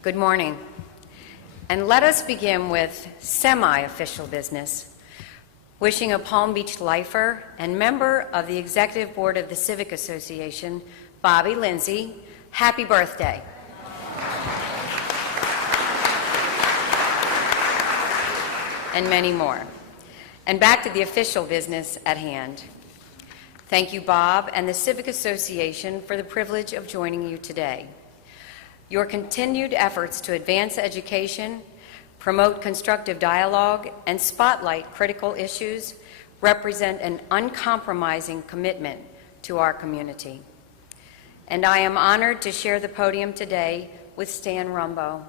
Good morning. And let us begin with semi-official business. Wishing a Palm Beach lifer and member of the Executive Board of the Civic Association, Bobby Lindsay, happy birthday. And many more. And back to the official business at hand. Thank you, Bob, and the Civic Association for the privilege of joining you today. Your continued efforts to advance education, promote constructive dialogue, and spotlight critical issues represent an uncompromising commitment to our community. And I am honored to share the podium today with Stan Rumbo,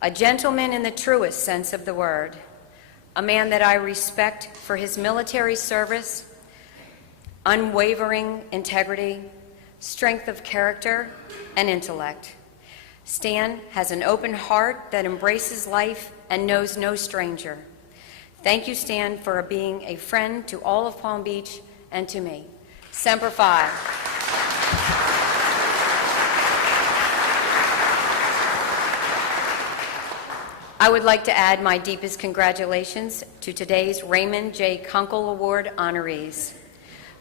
a gentleman in the truest sense of the word, a man that I respect for his military service, unwavering integrity, strength of character, and intellect. Stan has an open heart that embraces life and knows no stranger. Thank you, Stan, for being a friend to all of Palm Beach and to me. Semper Fi. I would like to add my deepest congratulations to today's Raymond J. Kunkel Award honorees.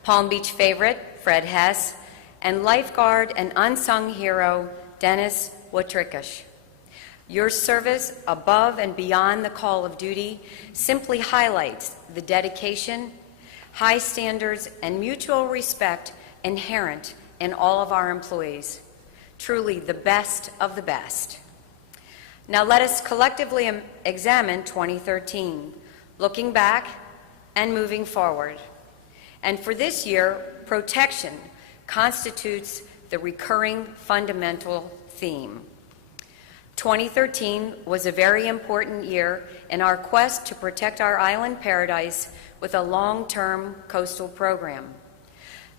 Palm Beach favorite, Fred Hess, and lifeguard and unsung hero, Dennis Watrickish. Your service above and beyond the call of duty simply highlights the dedication, high standards, and mutual respect inherent in all of our employees. Truly the best of the best. Now let us collectively examine 2013, looking back and moving forward. And for this year, protection constitutes the recurring fundamental theme. 2013 was a very important year in our quest to protect our island paradise with a long-term coastal program.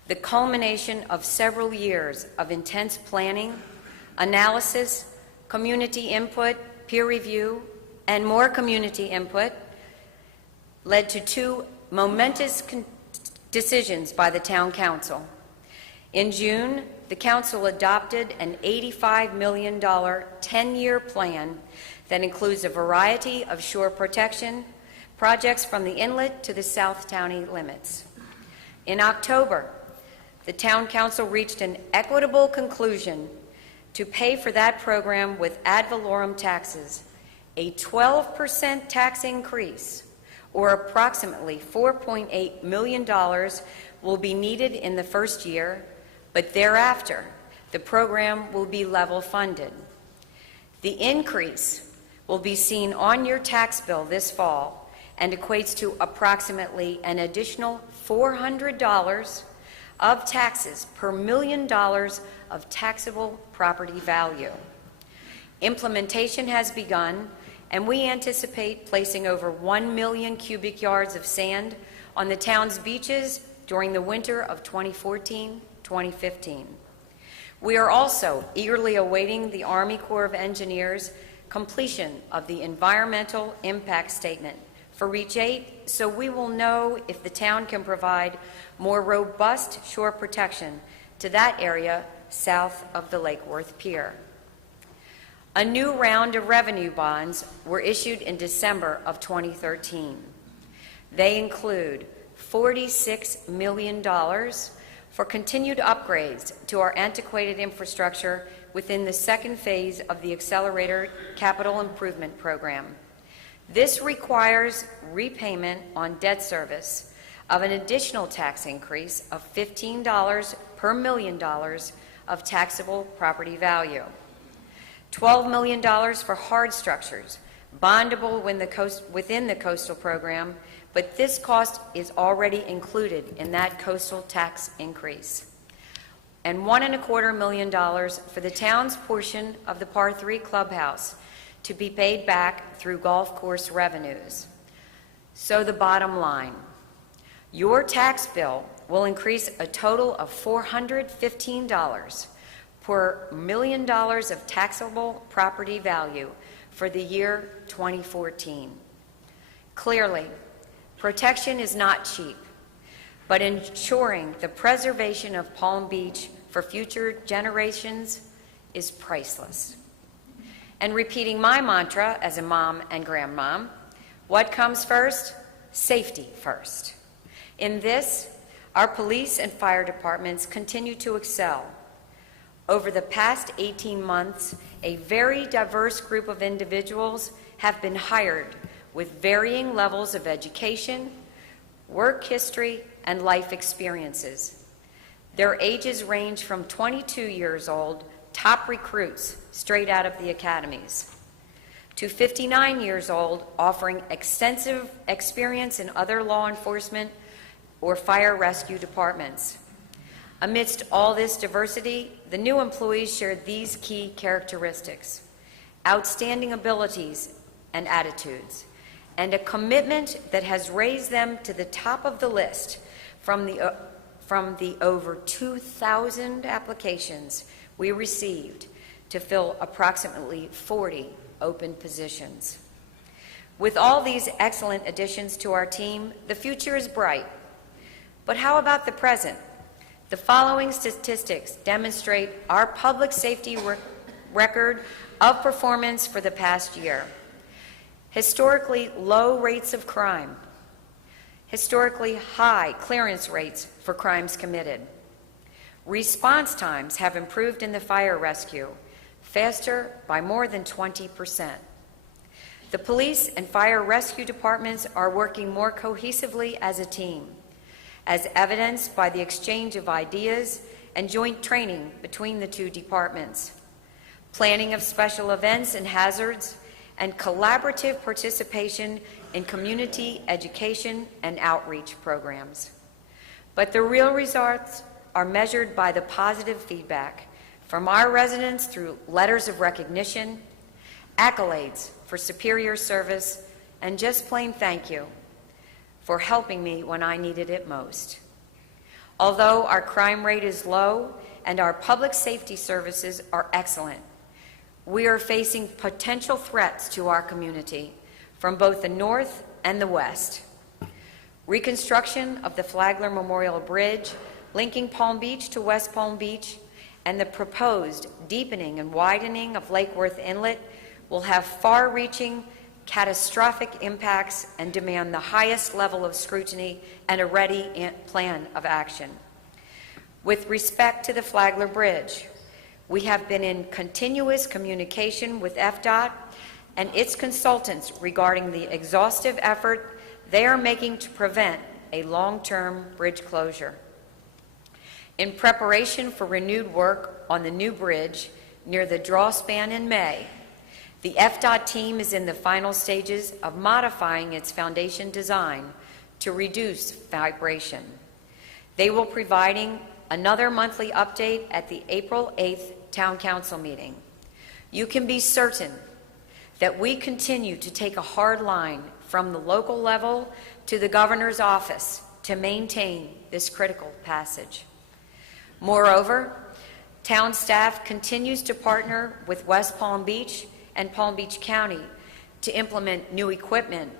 The culmination of several years of intense planning, analysis, community input, peer review, and more community input led to two momentous decisions by the Town Council. In June, the Council adopted an $85 million 10-year plan that includes a variety of shore protection projects from the inlet to the South County limits. In October, the Town Council reached an equitable conclusion to pay for that program with ad valorem taxes, a 12% tax increase, or approximately $4.8 million will be needed in the first year, but thereafter, the program will be level funded. The increase will be seen on your tax bill this fall and equates to approximately an additional $400 of taxes per $1 million of taxable property value. Implementation has begun, and we anticipate placing over 1 million cubic yards of sand on the town's beaches during the winter of 2014-2015. We are also eagerly awaiting the Army Corps of Engineers' completion of the environmental impact statement for Reach 8, so we will know if the town can provide more robust shore protection to that area south of the Lake Worth Pier. A new round of revenue bonds were issued in December of 2013. They include $46 million for continued upgrades to our antiquated infrastructure within the second phase of the Accelerator Capital Improvement Program. This requires repayment on debt service of an additional tax increase of $15 per $1 million of taxable property value. $12 million for hard structures, bondable within the coastal program, but this cost is already included in that coastal tax increase. And $1.25 million for the town's portion of the Par 3 clubhouse to be paid back through golf course revenues. So the bottom line, your tax bill will increase a total of $415 per $1 million of taxable property value for the year 2014. Clearly, protection is not cheap, but ensuring the preservation of Palm Beach for future generations is priceless. and repeating my mantra as a mom and grandmom: what comes first? Safety first. In this, our police and fire departments continue to excel. Over the past 18 months, a very diverse group of individuals have been hired with varying levels of education, work history, and life experiences. Their ages range from 22 years old, top recruits straight out of the academies, to 59 years old, offering extensive experience in other law enforcement or fire rescue departments. Amidst all this diversity, the new employees share these key characteristics: outstanding abilities and attitudes, and a commitment that has raised them to the top of the list from the over 2,000 applications we received to fill approximately 40 open positions. With all these excellent additions to our team, the future is bright. But how about the present? The following statistics demonstrate our public safety record of performance for the past year. Historically low rates of crime, historically high clearance rates for crimes committed. Response times have improved in the fire rescue, faster by more than 20%. The police and fire rescue departments are working more cohesively as a team, as evidenced by the exchange of ideas and joint training between the two departments, planning of special events and hazards, and collaborative participation in community education and outreach programs. But the real results are measured by the positive feedback from our residents through letters of recognition, accolades for superior service, and just plain thank you for helping me when I needed it most. Although our crime rate is low and our public safety services are excellent, we are facing potential threats to our community from both the north and the west. Reconstruction of the Flagler Memorial Bridge linking Palm Beach to West Palm Beach and the proposed deepening and widening of Lake Worth Inlet will have far-reaching, catastrophic impacts and demand the highest level of scrutiny and a ready plan of action. With respect to the Flagler Bridge, we have been in continuous communication with FDOT and its consultants regarding the exhaustive effort they are making to prevent a long-term bridge closure. In preparation for renewed work on the new bridge near the draw span in May, the FDOT team is in the final stages of modifying its foundation design to reduce vibration. They will be providing another monthly update at the April 8th Town Council meeting. You can be certain that we continue to take a hard line from the local level to the governor's office to maintain this critical passage. Moreover, town staff continues to partner with West Palm Beach and Palm Beach County to implement new equipment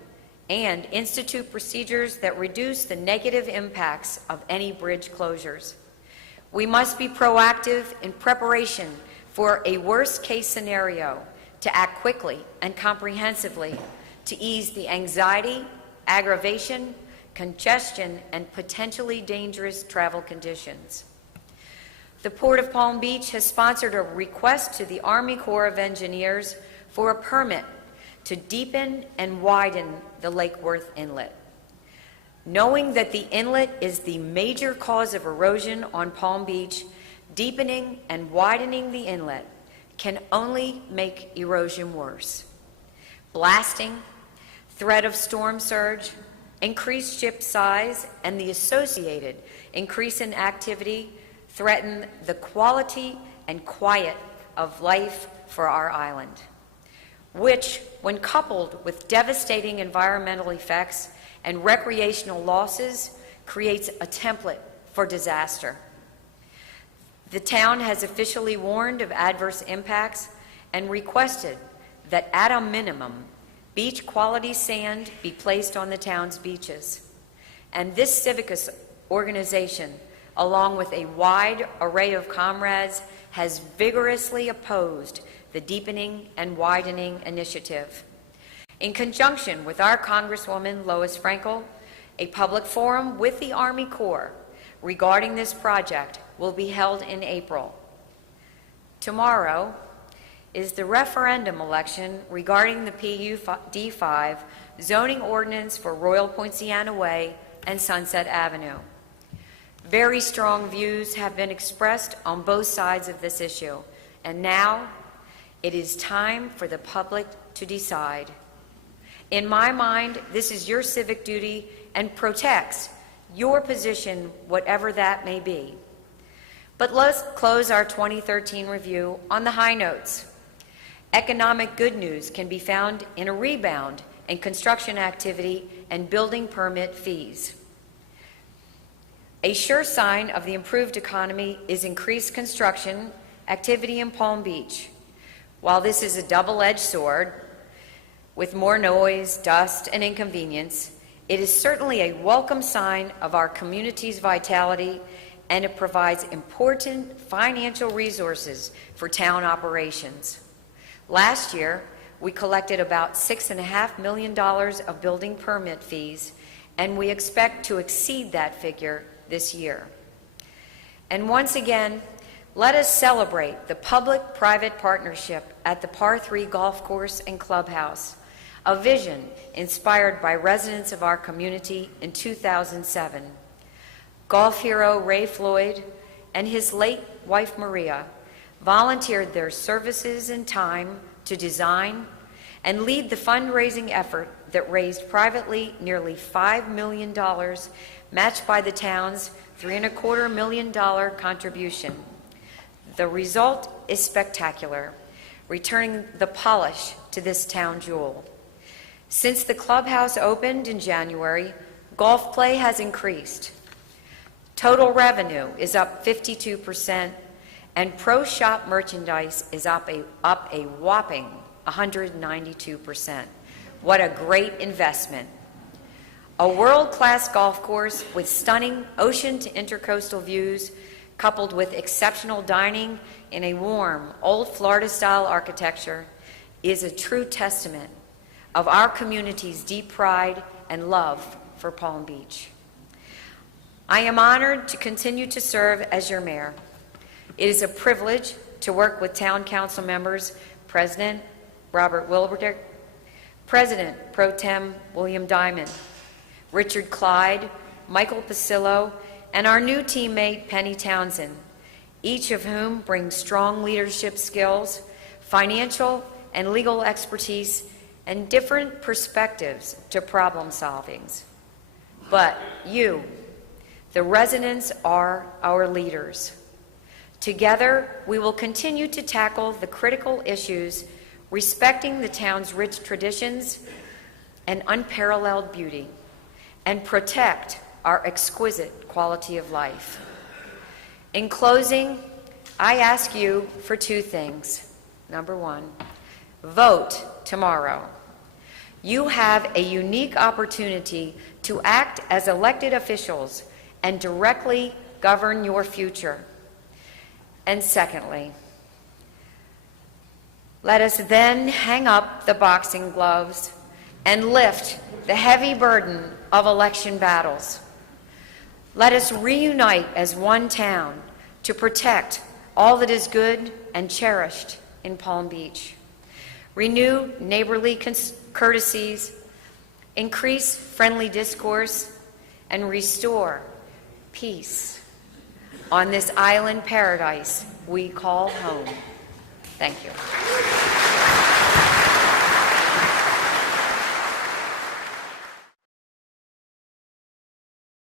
and institute procedures that reduce the negative impacts of any bridge closures. We must be proactive in preparation for a worst-case scenario to act quickly and comprehensively to ease the anxiety, aggravation, congestion, and potentially dangerous travel conditions. The Port of Palm Beach has sponsored a request to the Army Corps of Engineers for a permit to deepen and widen the Lake Worth Inlet. Knowing that the inlet is the major cause of erosion on Palm Beach, deepening and widening the inlet can only make erosion worse. Blasting, threat of storm surge, increased ship size, and the associated increase in activity threaten the quality and quiet of life for our island, which, when coupled with devastating environmental effects and recreational losses, creates a template for disaster. The town has officially warned of adverse impacts and requested that, at a minimum, beach quality sand be placed on the town's beaches. And this civic organization along with a wide array of comrades, has vigorously opposed the deepening and widening initiative. In conjunction with our Congresswoman Lois Frankel, a public forum with the Army Corps regarding this project will be held in April. Tomorrow is the referendum election regarding the PUD5 zoning ordinance for Royal Poinciana Way and Sunset Avenue. Very strong views have been expressed on both sides of this issue, and now it is time for the public to decide. In my mind, this is your civic duty and protects your position, whatever that may be. But let's close our 2013 review on the high notes. Economic good news can be found in a rebound in construction activity and building permit fees. A sure sign of the improved economy is increased construction activity in Palm Beach. While this is a double-edged sword, with more noise, dust, and inconvenience, it is certainly a welcome sign of our community's vitality, and it provides important financial resources for town operations. Last year, we collected about $6.5 million of building permit fees, and we expect to exceed that figure this year. And once again, let us celebrate the public-private partnership at the Par 3 Golf Course and Clubhouse, a vision inspired by residents of our community in 2007. Golf hero Ray Floyd and his late wife Maria volunteered their services and time to design and lead the fundraising effort that raised privately nearly $5 million, matched by the town's $3.25 million contribution. The result is spectacular, returning the polish to this town jewel. Since the clubhouse opened in January, golf play has increased. Total revenue is up 52%, and pro shop merchandise is up a whopping 192%. What a great investment. A world-class golf course with stunning ocean to intercoastal views, coupled with exceptional dining in a warm, old Florida-style architecture, is a true testament of our community's deep pride and love for Palm Beach. I am honored to continue to serve as your mayor. It is a privilege to work with town council members, President Robert Wilbert, President Pro Tem William Diamond, Richard Clyde, Michael Pasillo, and our new teammate Penny Townsend, each of whom brings strong leadership skills, financial and legal expertise, and different perspectives to problem solvings. But you, the residents, are our leaders. Together, we will continue to tackle the critical issues respecting the town's rich traditions and unparalleled beauty, and protect our exquisite quality of life. In closing, I ask you for two things. Number one, vote tomorrow. You have a unique opportunity to act as elected officials and directly govern your future. And secondly, let us then hang up the boxing gloves and lift the heavy burden of election battles. Let us reunite as one town to protect all that is good and cherished in Palm Beach. Renew neighborly courtesies, increase friendly discourse, and restore peace on this island paradise we call home. Thank you.